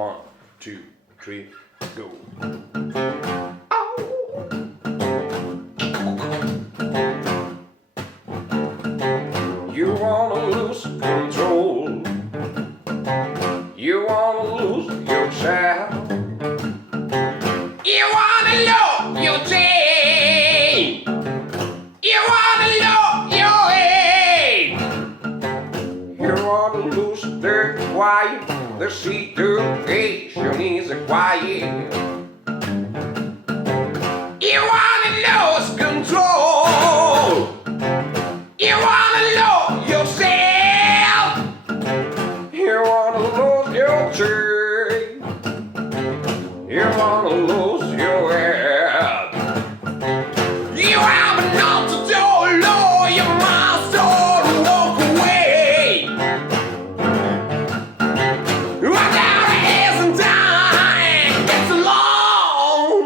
1, 2, 3, go. You wanna lose control. You wanna lose yourself. You wanna lose your day. You wanna lose your head. You wanna lose the quiet. The situation is quiet. You wanna lose control. You wanna lose yourself. You wanna lose your tree. You wanna lose your head. You have enough to do, Lord, you must all walk away. Without hasn't time, it's long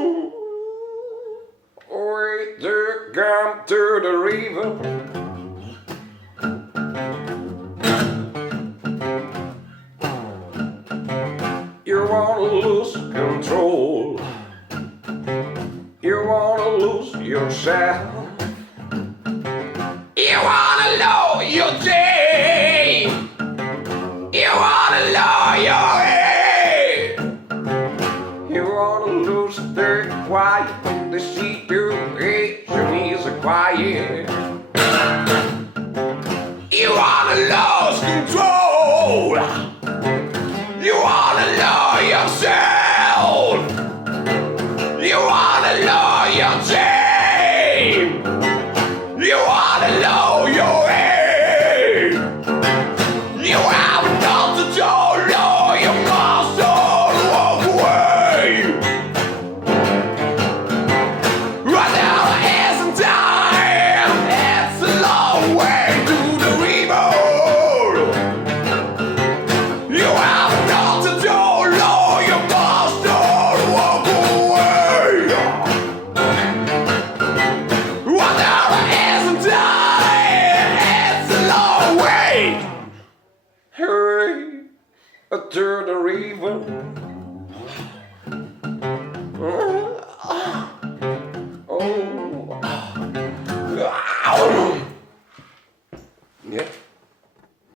way to come to the river. You wanna lose control. You wanna lose yourself. You wanna lose your day. You wanna lose your head. You wanna lose the quiet. The situation is quiet. You wanna lose control. You wanna lose yourself.